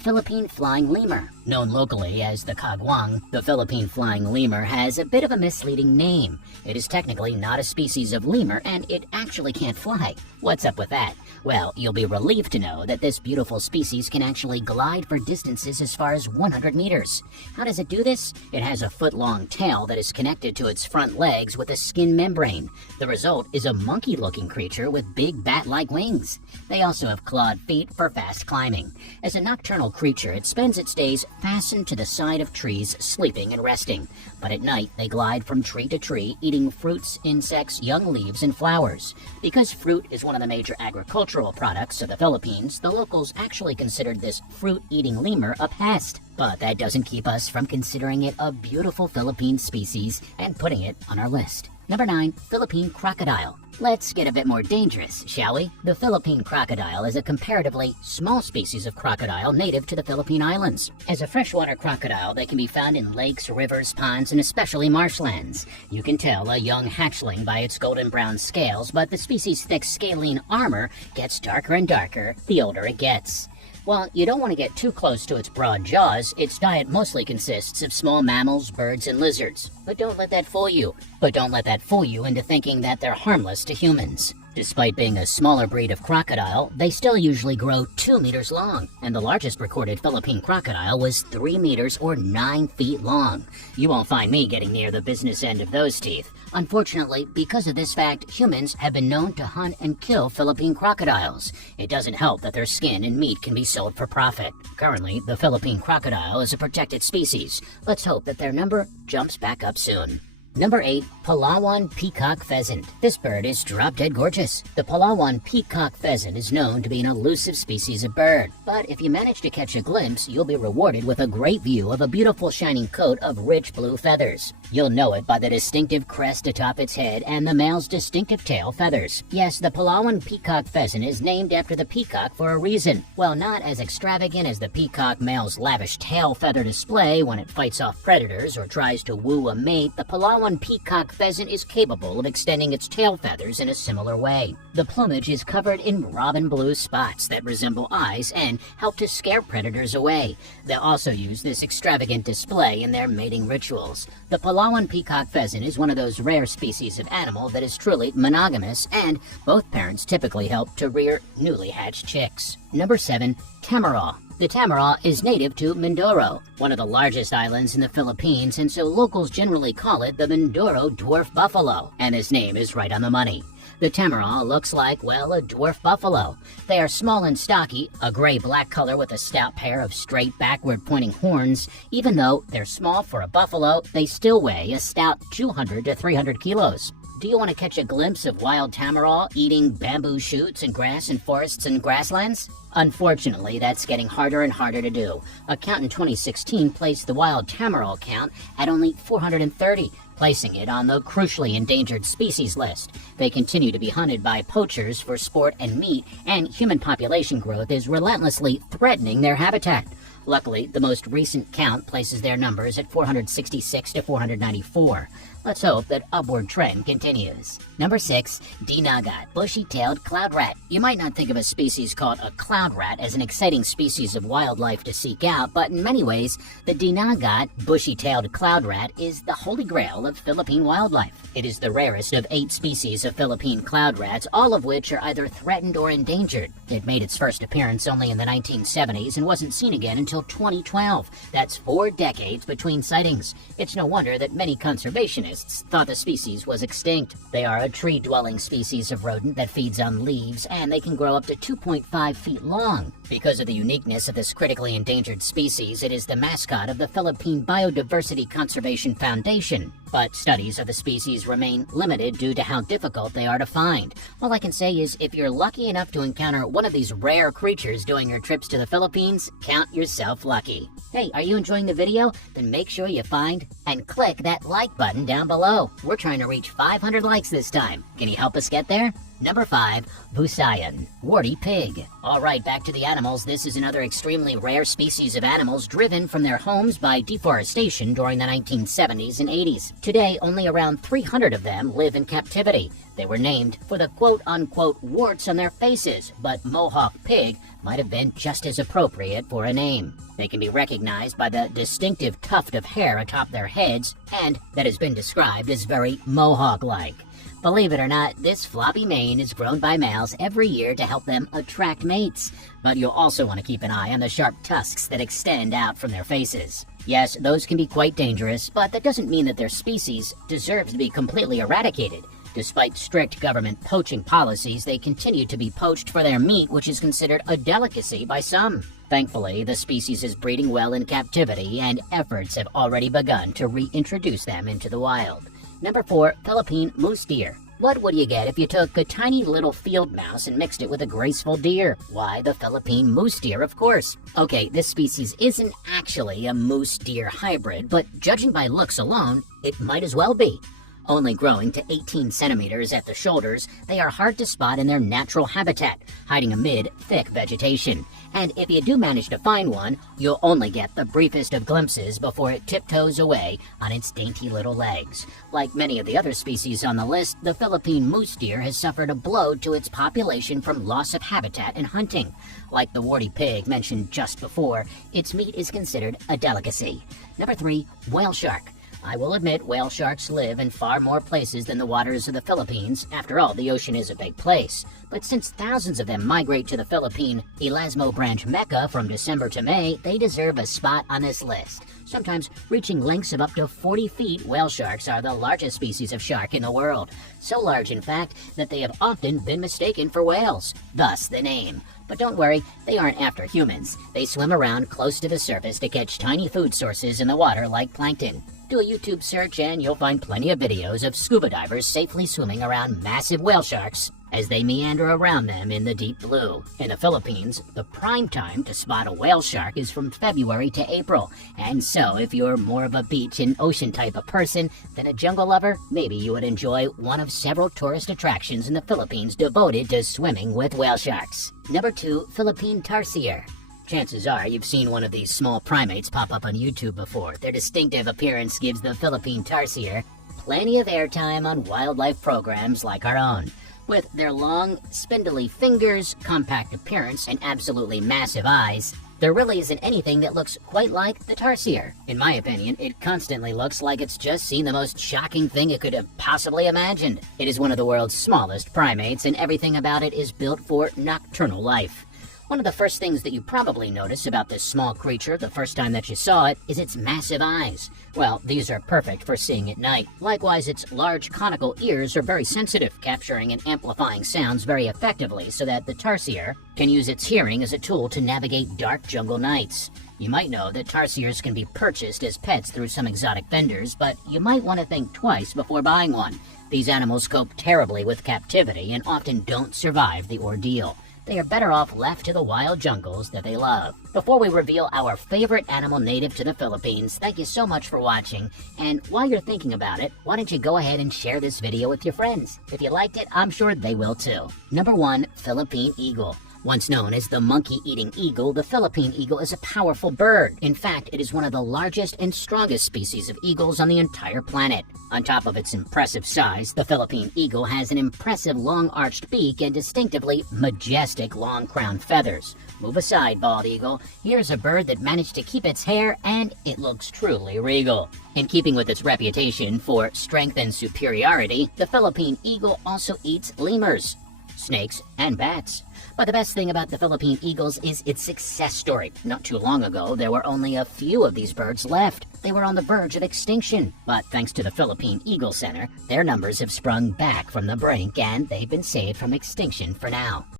Philippine flying lemur. Known locally as the kagwang, the Philippine flying lemur has a bit of a misleading name. It is technically not a species of lemur, and it actually can't fly. What's up with that? Well, you'll be relieved to know that this beautiful species can actually glide for distances as far as 100 meters. How does it do this? It has a foot-long tail that is connected to its front legs with a skin membrane. The result is a monkey-looking creature with big bat-like wings. They also have clawed feet for fast climbing. As a nocturnal creature, it spends its days fastened to the side of trees, sleeping and resting. But at night, they glide from tree to tree, eating fruits, insects, young leaves, and flowers. Because fruit is one of the major agricultural products of the Philippines, the locals actually considered this fruit-eating lemur a pest. But that doesn't keep us from considering it a beautiful Philippine species and putting it on our list. Number 9. Philippine Crocodile. Let's get a bit more dangerous, shall we? The Philippine crocodile is a comparatively small species of crocodile native to the Philippine Islands. As a freshwater crocodile, they can be found in lakes, rivers, ponds, and especially marshlands. You can tell a young hatchling by its golden brown scales, but the species' thick scalene armor gets darker and darker the older it gets. While you don't want to get too close to its broad jaws, its diet mostly consists of small mammals, birds, and lizards. But don't let that fool you. Into thinking that they're harmless to humans. Despite being a smaller breed of crocodile, they still usually grow 2 meters long, and the largest recorded Philippine crocodile was 3 meters or 9 feet long. You won't find me getting near the business end of those teeth. Unfortunately, because of this fact, humans have been known to hunt and kill Philippine crocodiles. It doesn't help that their skin and meat can be sold for profit. Currently, the Philippine crocodile is a protected species. Let's hope that their number jumps back up soon. Number 8. Palawan Peacock Pheasant. This bird is drop-dead gorgeous. The Palawan Peacock Pheasant is known to be an elusive species of bird, but if you manage to catch a glimpse, you'll be rewarded with a great view of a beautiful shining coat of rich blue feathers. You'll know it by the distinctive crest atop its head and the male's distinctive tail feathers. Yes, the Palawan Peacock Pheasant is named after the peacock for a reason. While not as extravagant as the peacock male's lavish tail feather display when it fights off predators or tries to woo a mate, the Palawan peacock pheasant is capable of extending its tail feathers in a similar way. The plumage is covered in robin blue spots that resemble eyes and help to scare predators away. They'll also use this extravagant display in their mating rituals. The Palawan peacock pheasant is one of those rare species of animal that is truly monogamous, and both parents typically help to rear newly hatched chicks. Number 7. Tamara. The Tamara is native to Mindoro, one of the largest islands in the Philippines, and so locals generally call it the Mindoro dwarf buffalo, and this name is right on the money. The Tamara looks like, well, a dwarf buffalo. They are small and stocky, a gray-black color with a stout pair of straight backward-pointing horns. Even though they're small for a buffalo, they still weigh a stout 200 to 300 kilos. Do you want to catch a glimpse of wild Tamara eating bamboo shoots and grass in forests and grasslands? Unfortunately, that's getting harder and harder to do. A count in 2016 placed the wild Tamara count at only 430, placing it on the crucially endangered species list. They continue to be hunted by poachers for sport and meat, and human population growth is relentlessly threatening their habitat. Luckily, the most recent count places their numbers at 466 to 494. Let's hope that upward trend continues. Number 6. Dinagat, bushy-tailed cloud rat. You might not think of a species called a cloud rat as an exciting species of wildlife to seek out, but in many ways, the Dinagat, bushy-tailed cloud rat is the holy grail of Philippine wildlife. It is the rarest of 8 species of Philippine cloud rats, all of which are either threatened or endangered. It made its first appearance only in the 1970s and wasn't seen again until 2012. That's 4 decades between sightings. It's no wonder that many conservationists thought the species was extinct. They are a tree-dwelling species of rodent that feeds on leaves, and they can grow up to 2.5 feet long. Because of the uniqueness of this critically endangered species, it is the mascot of the Philippine Biodiversity Conservation Foundation. But studies of the species remain limited due to how difficult they are to find. All I can say is if you're lucky enough to encounter one of these rare creatures during your trips to the Philippines, count yourself lucky. Hey, are you enjoying the video? Then make sure you find and click that like button down below. We're trying to reach 500 likes this time. Can you help us get there? Number 5. Busayan, warty pig. Alright, back to the animals. This is another extremely rare species of animals driven from their homes by deforestation during the 1970s and 80s. Today, only around 300 of them live in captivity. They were named for the quote-unquote warts on their faces, but Mohawk pig might have been just as appropriate for a name. They can be recognized by the distinctive tuft of hair atop their heads, and that has been described as very Mohawk-like. Believe it or not, this floppy mane is grown by males every year to help them attract mates. But you'll also want to keep an eye on the sharp tusks that extend out from their faces. Yes, those can be quite dangerous, but that doesn't mean that their species deserves to be completely eradicated. Despite strict government poaching policies, they continue to be poached for their meat, which is considered a delicacy by some. Thankfully, the species is breeding well in captivity, and efforts have already begun to reintroduce them into the wild. Number 4. Philippine moose deer. What would you get if you took a tiny little field mouse and mixed it with a graceful deer? Why, the Philippine moose deer, of course. Okay, this species isn't actually a moose-deer hybrid, but judging by looks alone, it might as well be. Only growing to 18 centimeters at the shoulders, they are hard to spot in their natural habitat, hiding amid thick vegetation. And if you do manage to find one, you'll only get the briefest of glimpses before it tiptoes away on its dainty little legs. Like many of the other species on the list, the Philippine moose deer has suffered a blow to its population from loss of habitat and hunting. Like the warty pig mentioned just before, its meat is considered a delicacy. Number 3. Whale shark. I will admit whale sharks live in far more places than the waters of the Philippines. After all, the ocean is a big place. But since thousands of them migrate to the Philippine Elasmo Branch Mecca from December to May, they deserve a spot on this list. Sometimes reaching lengths of up to 40 feet, whale sharks are the largest species of shark in the world. So large, in fact, that they have often been mistaken for whales. Thus the name. But don't worry, they aren't after humans. They swim around close to the surface to catch tiny food sources in the water like plankton. Do a YouTube search and you'll find plenty of videos of scuba divers safely swimming around massive whale sharks as they meander around them in the deep blue. In the Philippines, the prime time to spot a whale shark is from February to April. And so if you're more of a beach and ocean type of person than a jungle lover, maybe you would enjoy one of several tourist attractions in the Philippines devoted to swimming with whale sharks. Number 2. Philippine tarsier. Chances are you've seen one of these small primates pop up on YouTube before. Their distinctive appearance gives the Philippine tarsier plenty of airtime on wildlife programs like our own. With their long, spindly fingers, compact appearance, and absolutely massive eyes, there really isn't anything that looks quite like the tarsier. In my opinion, it constantly looks like it's just seen the most shocking thing it could have possibly imagined. It is one of the world's smallest primates, and everything about it is built for nocturnal life. One of the first things that you probably notice about this small creature the first time that you saw it is its massive eyes. Well, these are perfect for seeing at night. Likewise, its large conical ears are very sensitive, capturing and amplifying sounds very effectively so that the tarsier can use its hearing as a tool to navigate dark jungle nights. You might know that tarsiers can be purchased as pets through some exotic vendors, but you might want to think twice before buying one. These animals cope terribly with captivity and often don't survive the ordeal. They are better off left to the wild jungles that they love. Before we reveal our favorite animal native to the Philippines, thank you so much for watching. And while you're thinking about it, why don't you go ahead and share this video with your friends? If you liked it, I'm sure they will too. Number 1. Philippine eagle. Once known as the monkey-eating eagle, the Philippine eagle is a powerful bird. In fact, it is one of the largest and strongest species of eagles on the entire planet. On top of its impressive size, the Philippine eagle has an impressive long-arched beak and distinctively majestic long-crowned feathers. Move aside, bald eagle. Here's a bird that managed to keep its hair, and it looks truly regal. In keeping with its reputation for strength and superiority, the Philippine eagle also eats lemurs, snakes, and bats. But the best thing about the Philippine eagles is its success story. Not too long ago, there were only a few of these birds left. They were on the verge of extinction. But thanks to the Philippine Eagle Center, their numbers have sprung back from the brink and they've been saved from extinction for now.